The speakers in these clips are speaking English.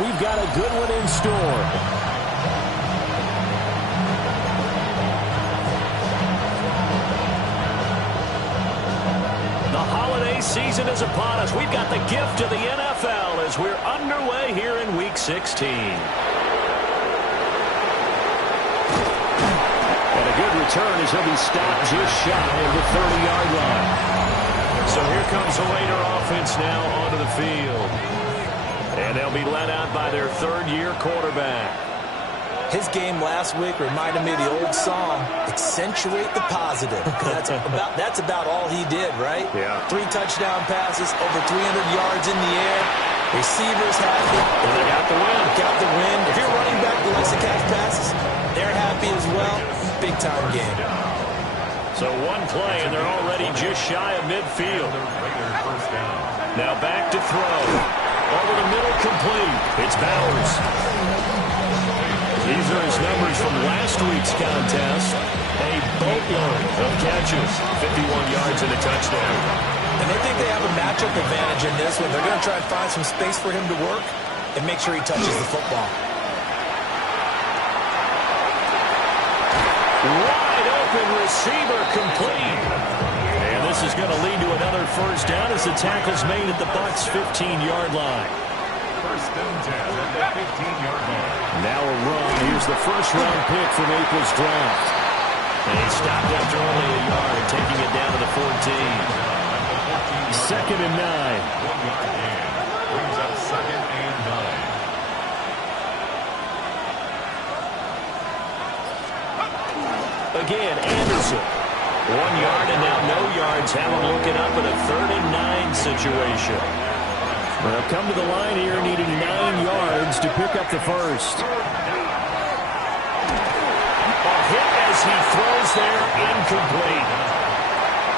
we've got a good one in store. The holiday season is upon us. We've got the gift of the NFL as we're underway here in Week 16. And a good return as he'll be stopped just shy of the 30-yard line. So here comes the Raider offense now onto the field. And they'll be led out by their third-year quarterback. His game last week reminded me of the old song, accentuate the positive. That's about all he did, right? Yeah. 3 touchdown passes, over 300 yards in the air. Receivers happy. And they got the win. Got the win. If you're running back who likes to catch passes, they're happy as well. Big-time game. So one play, and they're already just shy of midfield. Now back to throw. Over the middle, complete. It's Bowers. These are his numbers from last week's contest. A boatload of catches. 51 yards and a touchdown. And they think they have a matchup advantage in this one. They're going to try and find some space for him to work and make sure he touches the football. Wide open receiver, complete. And this is going to lead to another first down as the tackle's made at the Bucs' 15-yard line. First and 10 at the 15-yard line. Now a run. Here's the first-round pick from April's draft. And he stopped after only a yard, taking it down to the 14. Second and 9. 1-yard gain. Brings up second and 9. Again, Anderson. 1 yard and now no yards. Have him looking up at a 3rd and 9 situation. Well, come to the line here needing 9 yards to pick up the first. A hit as he throws there, incomplete.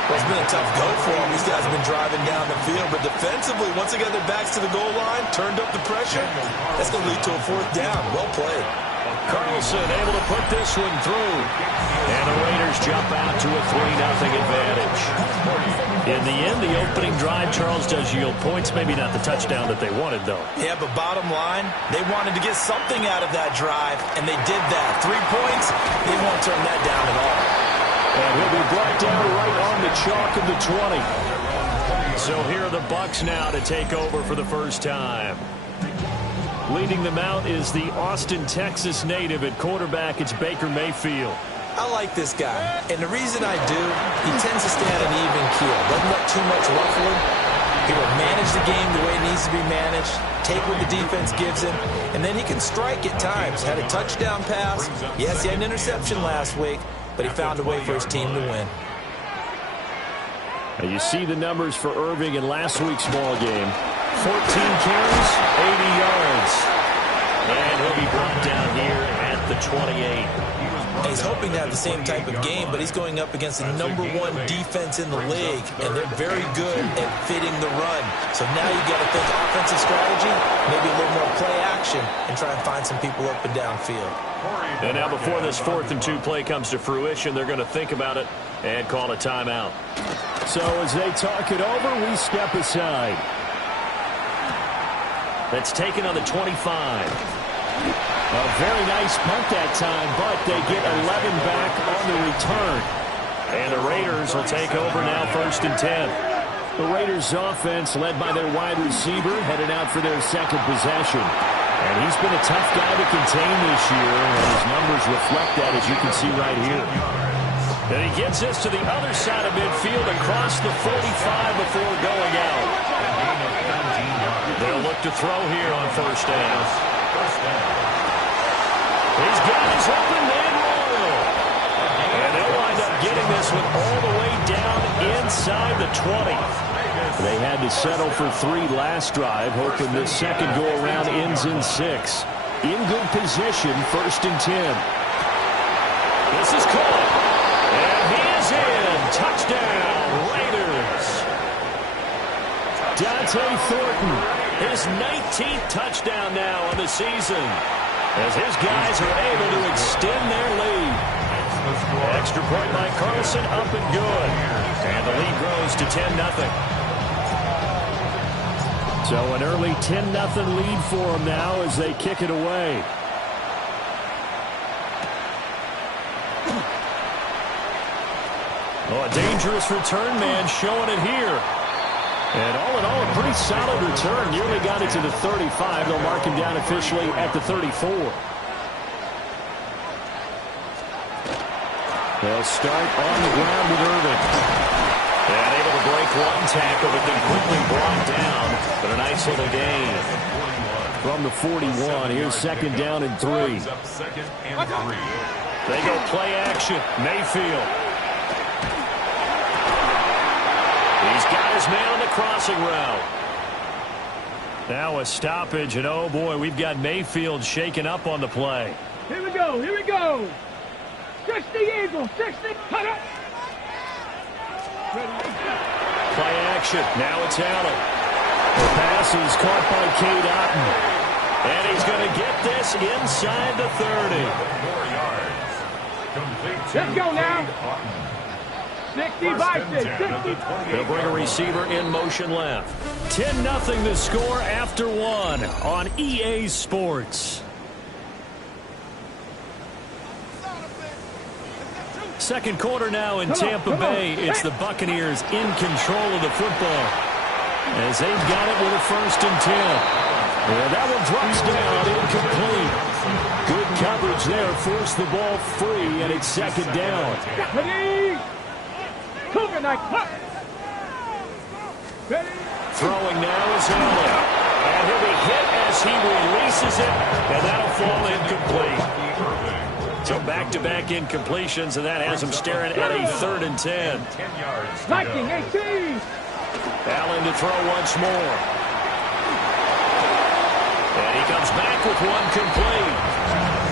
Well, it's been a tough go for him. These guys have been driving down the field, but defensively, once they got their backs to the goal line, turned up the pressure, that's going to lead to a 4th down. Well played. Carlson able to put this one through. And the Raiders jump out to a 3-0 advantage. In the end, the opening drive, Charles, does yield points. Maybe not the touchdown that they wanted, though. Yeah, but bottom line, they wanted to get something out of that drive, and they did that. 3 points, they won't turn that down at all. And he'll be brought down right on the chalk of the 20. So here are the Bucs now to take over for the first time. Leading them out is the Austin, Texas native at quarterback. It's Baker Mayfield. I like this guy, and the reason I do, he tends to stay on an even keel. Doesn't let too much ruffle him. He will manage the game the way it needs to be managed, take what the defense gives him, and then he can strike at times. Had a touchdown pass. Yes, he had an interception last week, but he found a way for his team to win. Now you see the numbers for Irving in last week's ball game. 14 carries, 80 yards. And he'll be brought down here at the 28. And he's hoping to have the same type of game, but he's going up against the #1 defense in the league, and they're very good at fitting the run. So now you got to think offensive strategy, maybe a little more play action, and try and find some people up and downfield. And now before this 4th and 2 play comes to fruition, they're going to think about it and call a timeout. So as they talk it over, we step aside. That's taken on the 25. A very nice punt that time, but they get 11 back on the return. And the Raiders will take over now 1st and 10. The Raiders' offense, led by their wide receiver, headed out for their second possession. And he's been a tough guy to contain this year, and his numbers reflect that, as you can see right here. And he gets this to the other side of midfield across the 45 before going out. They'll look to throw here on 1st down. He's got his open man royal. And they'll wind up getting this one all the way down inside the 20. They had to settle for 3 last drive, hoping this second go-around ends in 6. In good position, 1st and 10. This is caught. And he is in. Touchdown, Raiders. Dante Thornton, his 19th touchdown now on the season, as his guys are able to extend their lead. Extra point by Carlson, up and good. And the lead grows to 10-0. So an early 10-0 lead for them now as they kick it away. Oh, a dangerous return man showing it here. And all in all, a pretty solid return. Nearly got it to the 35. They'll mark him down officially at the 34. They'll start on the ground with Irvin. And able to break one tackle, but then quickly brought down. But a nice little gain. From the 41, here's second down and 3. They go play action. Mayfield. He's got his man on the crossing route. Now a stoppage, and oh boy, we've got Mayfield shaking up on the play. Here we go, here we go. 60 Eagles, 60, cut it. Play action, now it's Allen. The pass is caught by Cade Otton. And he's going to get this inside the 30. Let's go now. 60. They'll bring a receiver in motion left. 10-0 the score after 1 on EA Sports. Second quarter now in Tampa Bay. It's the Buccaneers in control of the football as they've got it with a 1st and 10. And that one drops down, incomplete. Good coverage there, forced the ball free, and it's second down. Throwing now is Allen. And he'll be hit as he releases it, and that'll fall incomplete. So back-to-back incompletions, and that has him staring at a 3rd and 10. 18. Allen to throw once more. And he comes back with one complete.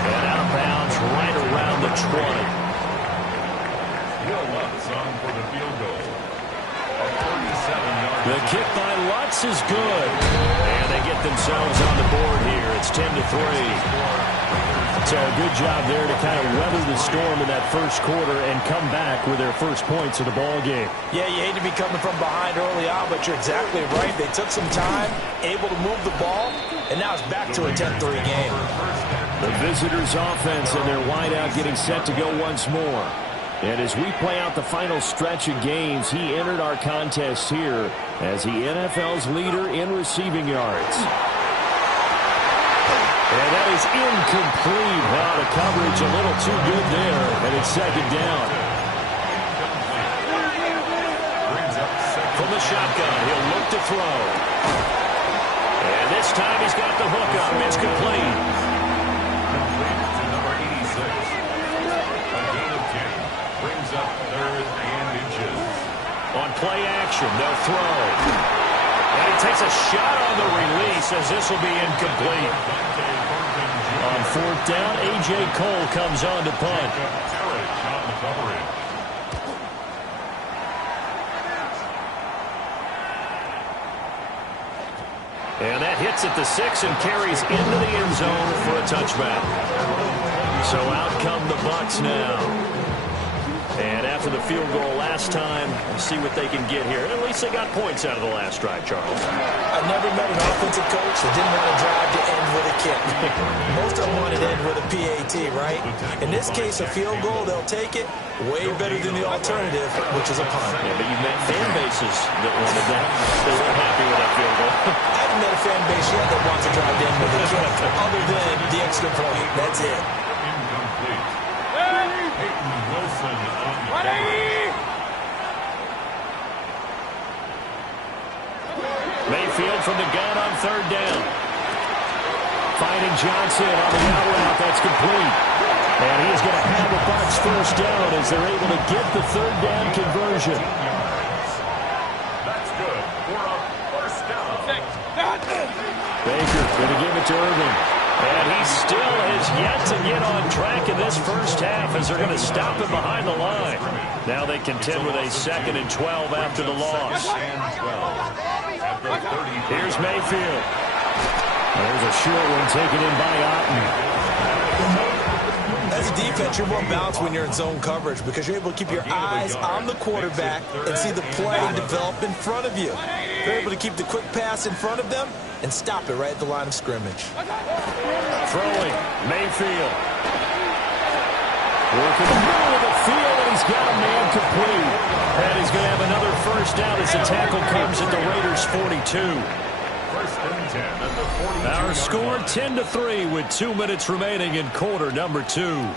And out of bounds right around the 20. For the field goal. The kick by Lutz is good. And they get themselves on the board here. It's 10-3. So a good job there to kind of weather the storm in that first quarter and come back with their first points of the ball game. Yeah, you hate to be coming from behind early on, but you're exactly right. They took some time, able to move the ball, and now it's back to a 10-3 game. The visitors' offense and their wideout getting set to go once more. And as we play out the final stretch of games, he entered our contest here as the NFL's leader in receiving yards. And that is incomplete. Wow, the coverage a little too good there, and it's second down. From the shotgun, he'll look to throw. And this time he's got the hook up. It's complete. Complete to number 86. A gain of 10. Brings up 3rd and inches. On play action, they'll throw. And he takes a shot on the release as this will be incomplete. On 4th down, A.J. Cole comes on to punt. And that hits at the 6 and carries into the end zone for a touchback. So out come the Bucs now. And after the field goal last time, we'll see what they can get here. At least they got points out of the last drive, Charles. I've never met an offensive coach that didn't want to drive to end with a kick. Most of them wanted to end with a PAT, right? In this case, a field goal, they'll take it. Way better than the alternative, which is a punt. Yeah, but you've met fan bases that wanted that. They weren't happy with that field goal. I haven't met a fan base yet that wants to drive to end with a kick, other than the extra point. That's it. Incomplete. Peyton Wilson on the Mayfield from the gun on 3rd down. Finding Johnson on the out route. That's complete. And he is going to have the Bucs first down as they're able to get the 3rd down conversion. That's good. We're up 1st down. Baker going to give it to Irvin. And he still has yet to get on track in this first half as they're going to stop him behind the line. Now they contend with a 2nd and 12 after the loss. Here's Mayfield. There's a short one taken in by Otton. As a defense, you're more balanced when you're in zone coverage because you're able to keep your eyes on the quarterback and see the play develop in front of you. They're able to keep the quick pass in front of them and stop it right at the line of scrimmage. Throwing, Mayfield. Working the middle of the field, and he's got a man complete. And he's going to have another first down as the tackle comes at the Raiders' 42. First and 10 at the 42. Our score 10-3 with 2 minutes remaining in quarter number 2.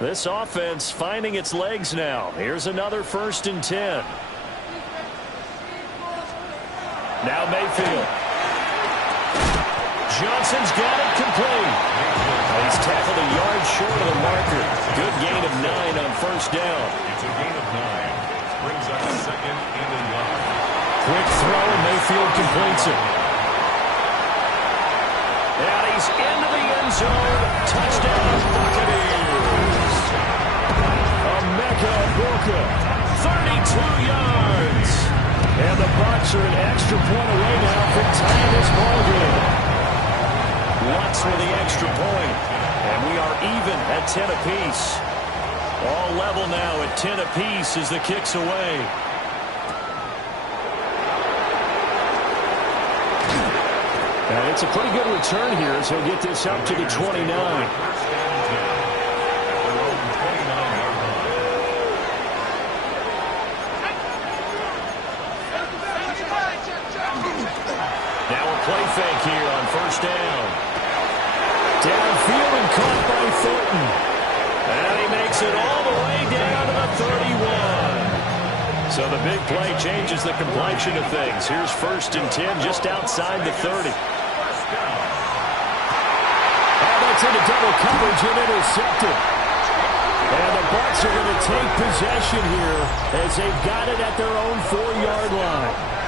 This offense finding its legs now. Here's another first and 10. Now Mayfield. Johnson's got it complete. He's tackled a yard short of the marker. Good gain of 9 on first down. It's a gain of 9. Brings up second and 1. Quick throw, and Mayfield completes it. And he's into the end zone. Touchdown, Buccaneers. Booker, 32 yards. And the Bucs are an extra point away now from tying this ball game. Lutz with the extra point. And we are even at 10 apiece. All level now at 10 apiece as the kick's away. And it's a pretty good return here as he'll get this up to the 29. Play fake here on first down. Downfield and caught by Thornton. And he makes it all the way down to the 31. So the big play changes the complexion of things. Here's first and 10 just outside the 30. And that's into double coverage and intercepted. And the Bucs are going to take possession here as they've got it at their own 4-yard line.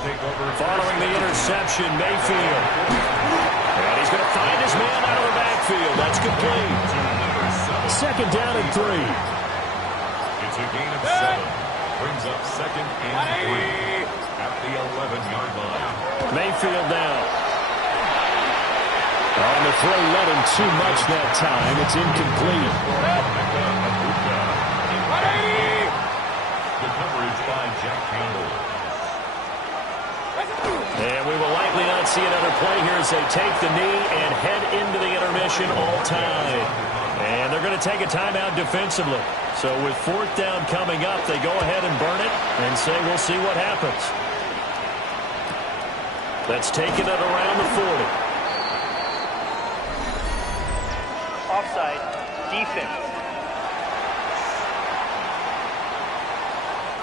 Following the interception, Mayfield. And he's going to find his man out of the backfield. That's complete. Second down and 3. It's a gain of 7. Brings up second and 3 at the 11-yard line. Mayfield now. On the throw, let him too much that time. It's incomplete. The coverage by Jack Campbell. And we will likely not see another play here as they take the knee and head into the intermission all time. And they're going to take a timeout defensively. So with fourth down coming up, they go ahead and burn it and say we'll see what happens. That's taking it around the 40. Offside, defense.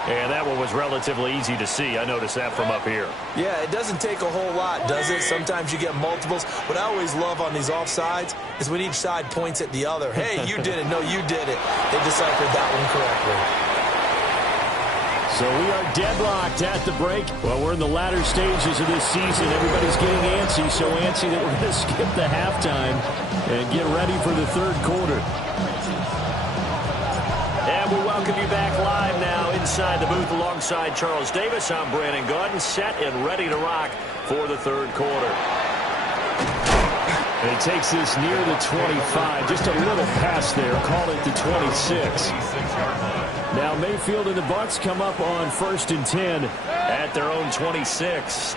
And that one was relatively easy to see. I noticed that from up here. Yeah, it doesn't take a whole lot, does it? Sometimes you get multiples. What I always love on these offsides is when each side points at the other. Hey, you did it. No, you did it. They deciphered that one correctly. So we are deadlocked at the break. Well, we're in the latter stages of this season. Everybody's getting antsy, so antsy that we're going to skip the halftime and get ready for the third quarter. And we welcome you back live now inside the booth alongside Charles Davis. I'm Brandon Gaudin, set and ready to rock for the third quarter. And he takes this near the 25. Just a little pass there. Call it the 26. Now Mayfield and the Bucs come up on first and 10 at their own 26.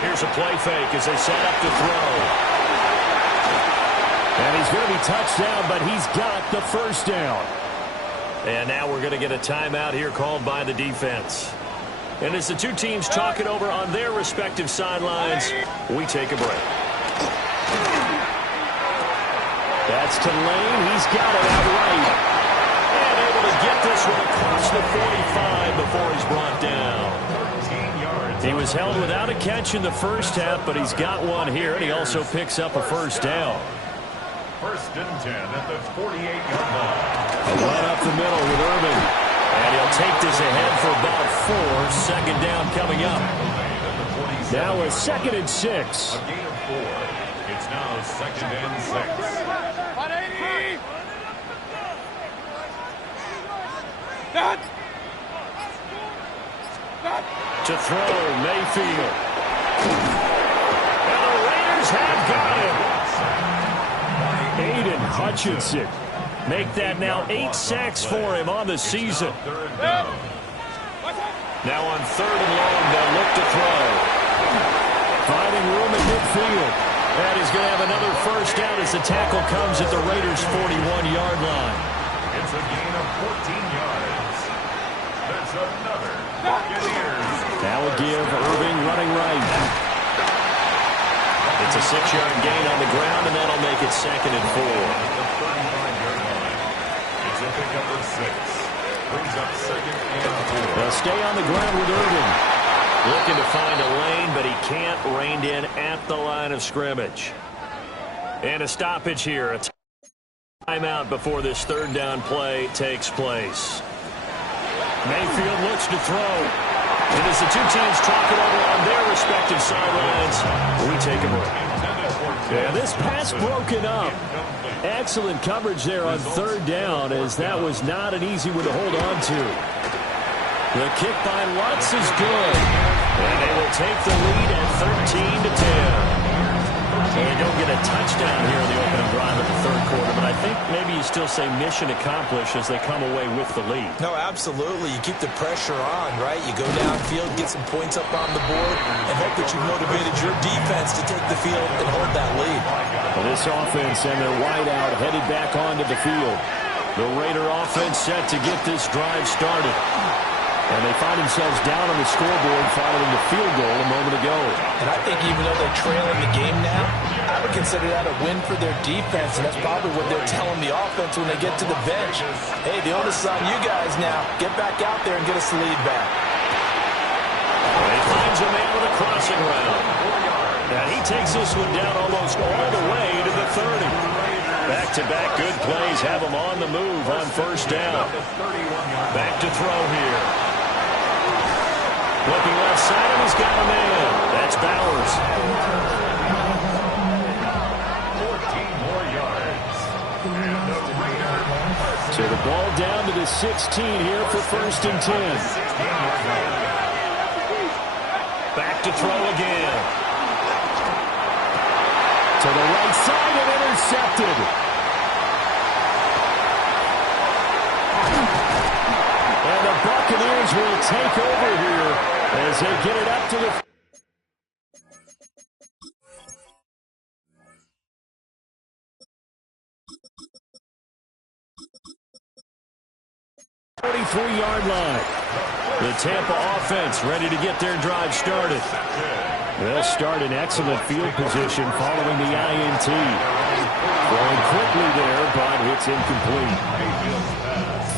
Here's a play fake as they set up the throw. And he's going to be touched down, but he's got the first down. And now we're going to get a timeout here called by the defense. And as the two teams talk it over on their respective sidelines, we take a break. That's to Lane. He's got it outright. And able to get this one across the 45 before he's brought down. He was held without a catch in the first half, but he's got one here, and he also picks up a first down. First and 10 at the 48-yard line. A run up the middle with Urban. And he'll take this ahead for about 4. Second down coming up. Now a second and 6. A gain of 4. It's now second and 6. 180. To throw, Mayfield. And the Raiders have got him. Aiden Hutchinson Make that now 8 sacks for him on the season. Now on 3rd and long, they'll look to throw. Finding room at midfield. And he's going to have another first down as the tackle comes at the Raiders' 41-yard line. It's a gain of 14 yards. That's another Buccaneers. That would give Irving running right. It's a 6-yard gain on the ground, and that'll make it 2nd and 4. The 35-yard line. It's a pickup of 6. Brings up 2nd and 4. They'll stay on the ground with Irving. Looking to find a lane, but he can't. Reined in at the line of scrimmage. And a stoppage here. A timeout before this 3rd down play takes place. Mayfield looks to throw. And as the two teams talk it over on their respective sidelines, we take a break. Yeah, this pass broken up. Excellent coverage there on 3rd down, as that was not an easy one to hold on to. The kick by Lutz is good. And they will take the lead at 13-10. And they don't get a touchdown here in the opening drive of the 3rd quarter, but I think maybe you still say mission accomplished as they come away with the lead. No, absolutely. You keep the pressure on, right? You go downfield, get some points up on the board, and hope that you've motivated your defense to take the field and hold that lead. Well, this offense and their wideout headed back onto the field. The Raider offense set to get this drive started. And they find themselves down on the scoreboard following the field goal a moment ago. And I think even though they're trailing the game now, I would consider that a win for their defense, and that's probably what they're telling the offense when they get to the bench. Hey, the onus is on you guys now. Get back out there and get us the lead back. And he finds a man with a crossing route. And he takes this one down almost all the way to the 30. Back-to-back good plays have him on the move on 1st down. Back to throw here. Looking left side, and he's got a man. That's Bowers. 14 more yards. And the Raiders. So the ball down to the 16 here for 1st and 10. Back to throw again. To the right side and intercepted. And the Buccaneers will take over here as they get it up to the 43-yard line. The Tampa offense ready to get their drive started. They'll start in excellent field position following the INT. Throwing quickly there, but it's incomplete.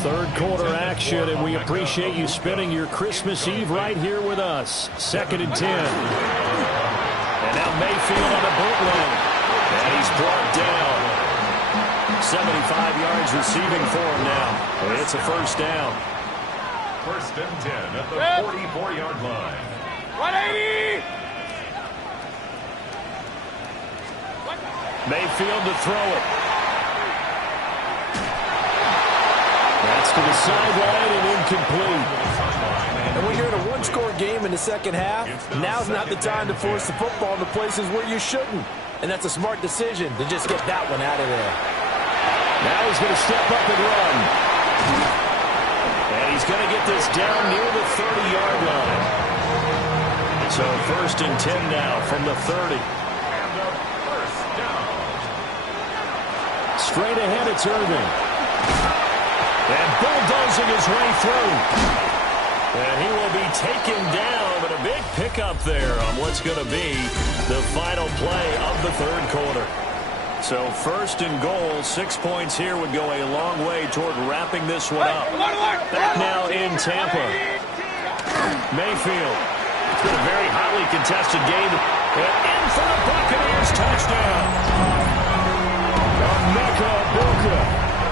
3rd quarter action, and we appreciate you spending your Christmas Eve right here with us. 2nd and 10. And now Mayfield on the bootleg. And he's brought down. 75 yards receiving for him now. And it's a 1st down. 1st and 10 at the 44-yard line. 180! Mayfield to throw it. That's to the sideline and incomplete. And when you're in a one-score game in the 2nd half, now's not the time to force the football into places where you shouldn't. And that's a smart decision to just get that one out of there. Now he's going to step up and run. And he's going to get this down near the 30-yard line. So 1st and 10 now from the 30. Straight ahead, it's Irving. And bulldozing his way through. And he will be taken down, but a big pickup there on what's going to be the final play of the 3rd quarter. So 1st and goal, 6 points here would go a long way toward wrapping this one up. Back now in Tampa. Mayfield. It's been a very highly contested game. And in for the Buccaneers touchdown.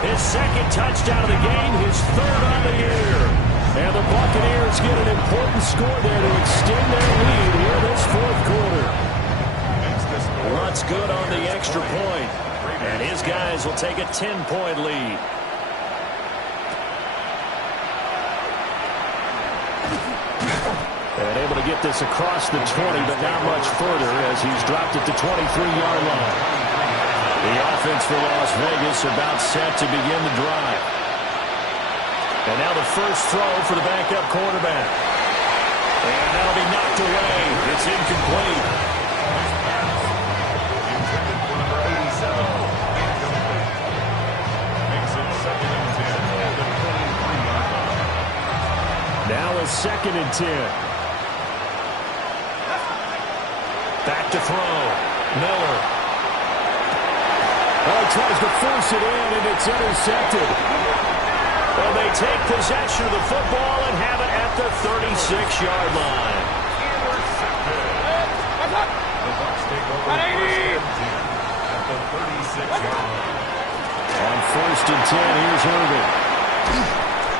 His 2nd touchdown of the game, his 3rd on the year. And the Buccaneers get an important score there to extend their lead here this 4th quarter. Lutz good on the extra point. And his guys will take a 10-point lead. And able to get this across the 20, but not much further as he's dropped it to 23-yard line. The offense for Las Vegas about set to begin the drive. And now the first throw for the backup quarterback. And that'll be knocked away. It's incomplete. Intended for number 87. Incomplete. Makes it 2nd and 10 at the 23-yard line. Now a 2nd and 10. Back to throw. Miller. Oh, tries to force it in, and it's intercepted. Well, they take possession of the football and have it at the 36-yard line. The Bucs take over 1st and 10 at the 36-yard line. On 1st and 10, here's Irvin.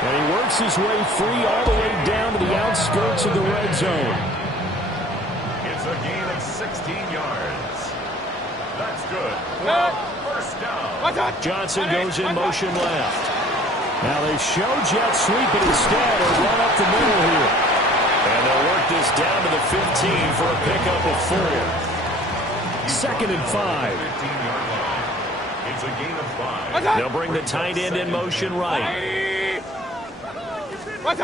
And he works his way free all the way down to the outskirts of the red zone. It's a gain of 16 yards. That's good. First down. Johnson goes in motion left. Now they show jet sweep, but instead a run up the middle here. And they'll work this down to the 15 for a pickup of 4. 2nd and 5. 15-yard line. It's a gain of 5. They'll bring the tight end in motion right. Once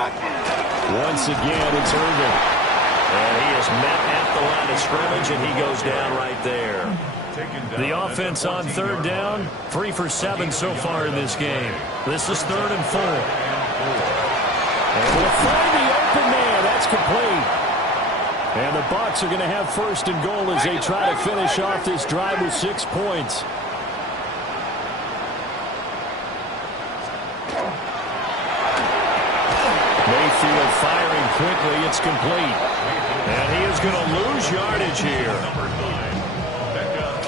again, it's Irvin. And he is met at the line of scrimmage, and he goes down right there. The offense on 3rd down, 3 for 7 so far in this game. This is 3rd and 4. And we'll find the open man. That's complete. And the Bucs are going to have 1st and goal as they try to finish off this drive with 6 points. Mayfield firing quickly. It's complete. And he is going to lose yardage here.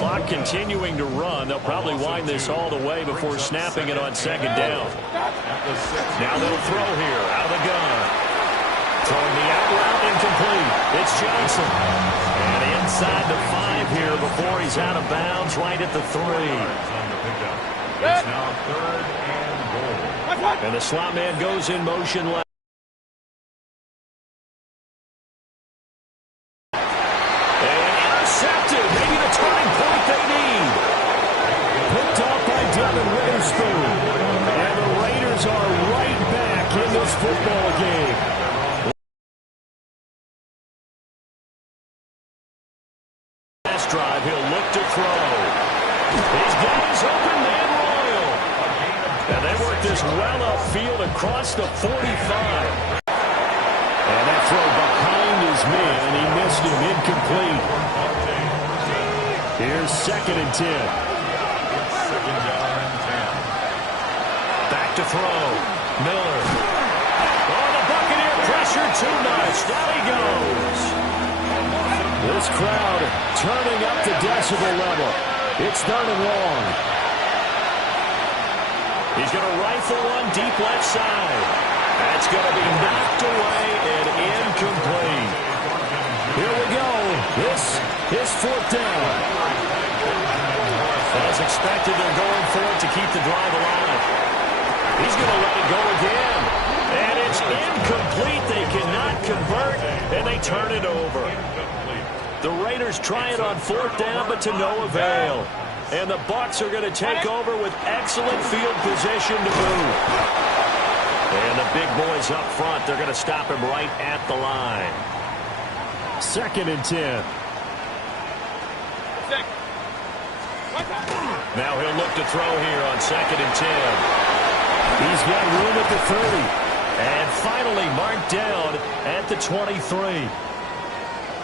Clock continuing to run. They'll probably wind this all the way before snapping it on 2nd down. Now they'll throw here out of the gun. Throwing the out route incomplete. It's Johnson. And inside the 5 here before he's out of bounds right at the 3. It's now 3rd and goal. And the slot man goes in motion left. Football game. Last drive, he'll look to throw. He's got his open man Royal. And they work this well upfield across the 45. And that throw behind his man. He missed him, incomplete. Here's 2nd and 10. 2nd down and 10. Back to throw. Miller. Pressure too much. Down he goes. This crowd turning up the decibel level. It's 3rd and long. He's going to rifle one deep left side. That's going to be knocked away and incomplete. Here we go. This is 4th down. As expected, they're going for it to keep the drive alive. He's going to let it go again. And it's incomplete. They cannot convert, and they turn it over. The Raiders try it on 4th down, but to no avail. And the Bucs are going to take over with excellent field position to boot. And the big boys up front, they're going to stop him right at the line. 2nd and 10. Now he'll look to throw here on 2nd and 10. He's got room at the 30. And finally marked down at the 23.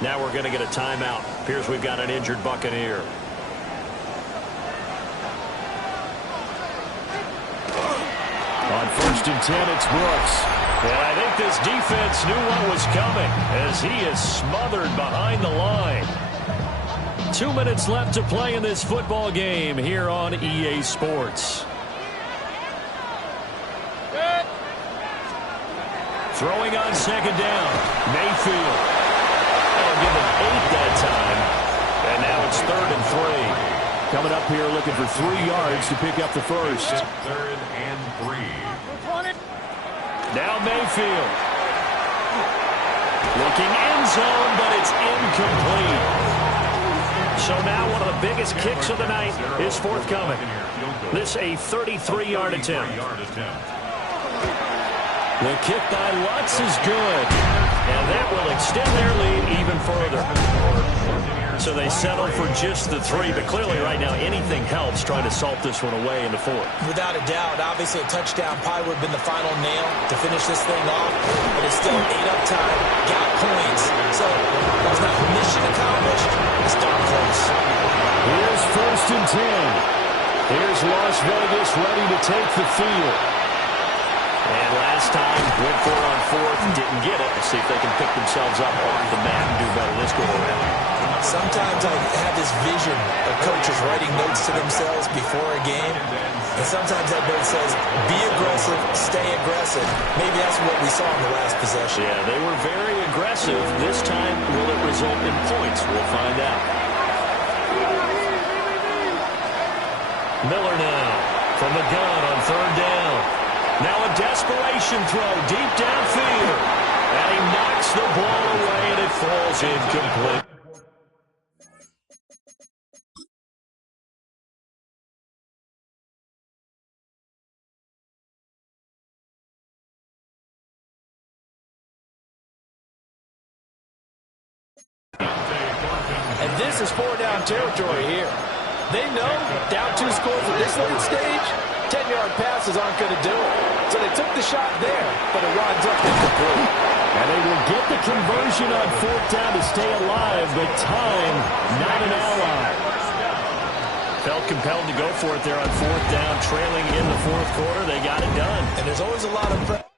Now we're going to get a timeout. Appears we've got an injured Buccaneer. On 1st and 10, it's Brooks. And I think this defense knew what was coming as he is smothered behind the line. 2 minutes left to play in this football game here on EA Sports. Throwing on 2nd down. Mayfield. They'll give him 8 that time. And now it's 3rd and 3. Coming up here looking for 3 yards to pick up the first. 3rd and 3. Now Mayfield. Looking end zone, but it's incomplete. So now one of the biggest kicks of the night is forthcoming. This a 33-yard attempt. The kick by Lutz is good. And that will extend their lead even further. So they settle for just the 3, but clearly right now anything helps trying to salt this one away in the 4th. Without a doubt, obviously a touchdown probably would have been the final nail to finish this thing off, but it's still 8 up time, got points. So it was not mission accomplished, it's darn close. Here's 1st and 10. Here's Las Vegas ready to take the field. And last time, went for it on 4th, didn't get it. Let's see if they can pick themselves up off the mat and do better this go around. Sometimes I have this vision of coaches writing notes to themselves before a game, and sometimes that note says, be aggressive, stay aggressive. Maybe that's what we saw in the last possession. Yeah, they were very aggressive. This time, will it result in points? We'll find out. Miller now from the gun on 3rd down. Now a desperation throw deep downfield. And he knocks the ball away, and it falls incomplete. And this is 4-down territory here. They know down 2 scores at this late stage, 10-yard passes aren't going to do it. So they took the shot there, but it winds up incomplete. And they will get the conversion on 4th down to stay alive, but time not an ally. Felt compelled to go for it there on 4th down, trailing in the 4th quarter. They got it done. And there's always a lot of pressure.